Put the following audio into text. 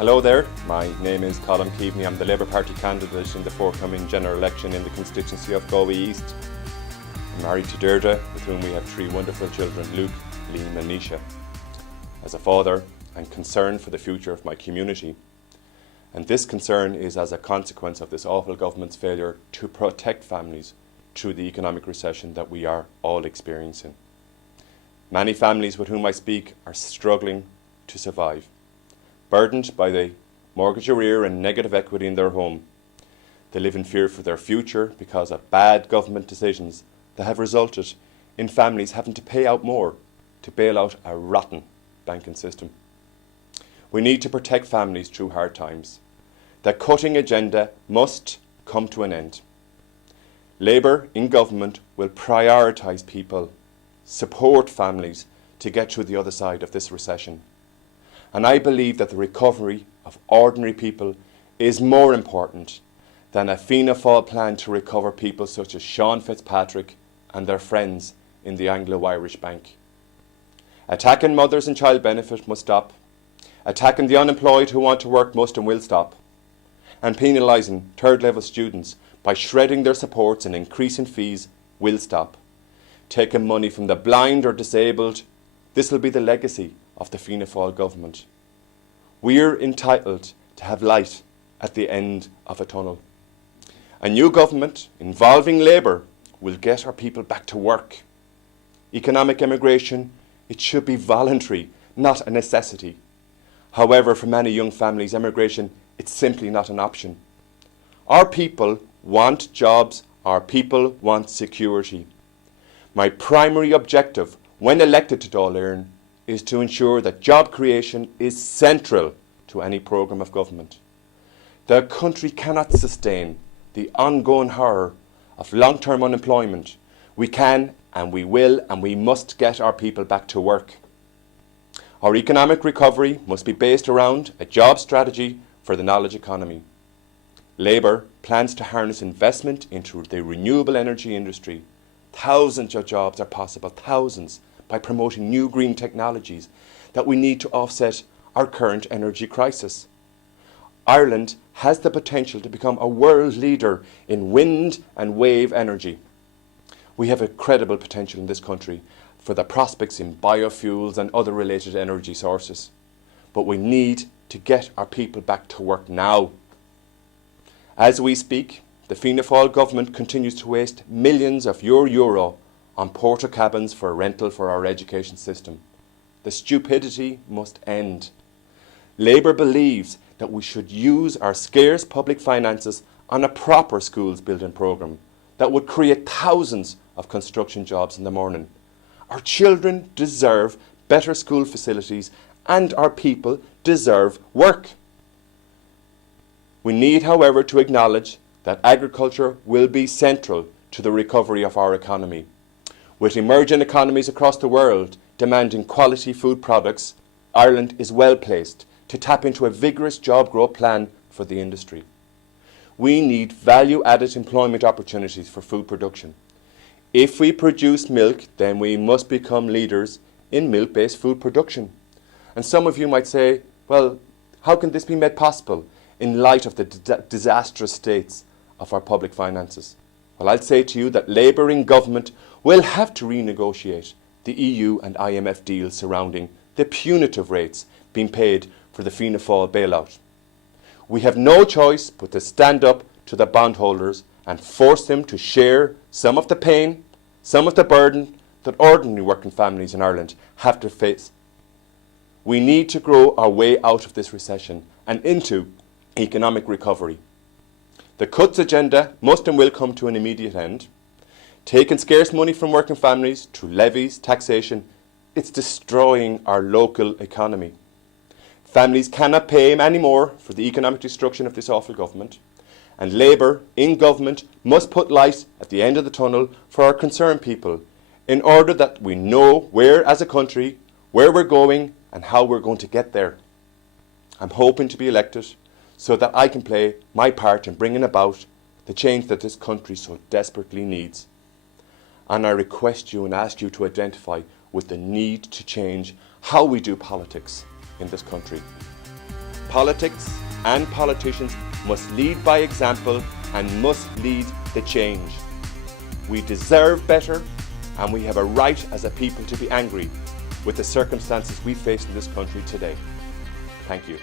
Hello there, my name is Cllr.Colm Keaveney. I'm the Labour Party candidate in the forthcoming general election in the constituency of Galway East. I'm married to Deirdre, with whom we have three wonderful children, Luke, Liam and Nisha. As a father, I'm concerned for the future of my community. And this concern is as a consequence of this awful government's failure to protect families through the economic recession that we are all experiencing. Many families with whom I speak are struggling to survive, burdened by the mortgage arrear and negative equity in their home. They live in fear for their future because of bad government decisions that have resulted in families having to pay out more to bail out a rotten banking system. We need to protect families through hard times. The cutting agenda must come to an end. Labour in government will prioritise people, support families to get through the other side of this recession. And I believe that the recovery of ordinary people is more important than a Fianna Fáil plan to recover people such as Sean Fitzpatrick and their friends in the Anglo-Irish Bank. Attacking mothers and child benefit must stop. Attacking the unemployed who want to work must and will stop. And penalising third-level students by shredding their supports and increasing fees will stop. Taking money from the blind or disabled, this will be the legacy of the Fianna Fáil government. We're entitled to have light at the end of a tunnel. A new government involving Labour will get our people back to work. Economic immigration, it should be voluntary, not a necessity. However, for many young families, immigration, it's simply not an option. Our people want jobs, our people want security. My primary objective when elected to Dáil Éireann is to ensure that job creation is central to any programme of government. The country cannot sustain the ongoing horror of long-term unemployment. We can and we will and we must get our people back to work. Our economic recovery must be based around a job strategy for the knowledge economy. Labour plans to harness investment into the renewable energy industry. Thousands of jobs are possible, thousands, by promoting new green technologies that we need to offset our current energy crisis. Ireland has the potential to become a world leader in wind and wave energy. We have incredible potential in this country for the prospects in biofuels and other related energy sources. But we need to get our people back to work now. As we speak, the Fianna Fáil government continues to waste millions of euro on porta cabins for rental for our education system. The stupidity must end. Labour believes that we should use our scarce public finances on a proper schools building programme that would create thousands of construction jobs in the morning. Our children deserve better school facilities and our people deserve work. We need, however, to acknowledge that agriculture will be central to the recovery of our economy. With emerging economies across the world demanding quality food products, Ireland is well placed to tap into a vigorous job growth plan for the industry. We need value-added employment opportunities for food production. If we produce milk, then we must become leaders in milk-based food production. And some of you might say, well, how can this be made possible in light of the disastrous states of our public finances? Well, I'll say to you that Labour in government will have to renegotiate the EU and IMF deals surrounding the punitive rates being paid for the Fianna Fáil bailout. We have no choice but to stand up to the bondholders and force them to share some of the pain, some of the burden that ordinary working families in Ireland have to face. We need to grow our way out of this recession and into economic recovery. The cuts agenda must and will come to an immediate end. Taking scarce money from working families through levies, taxation, it's destroying our local economy. Families cannot pay any more for the economic destruction of this awful government, and Labour in government must put light at the end of the tunnel for our concerned people in order that we know where as a country, where we're going and how we're going to get there. I'm hoping to be elected so that I can play my part in bringing about the change that this country so desperately needs. And I request you and ask you to identify with the need to change how we do politics in this country. politics and politicians must lead by example and must lead the change. We deserve better, and we have a right as a people to be angry with the circumstances we face in this country today. Thank you.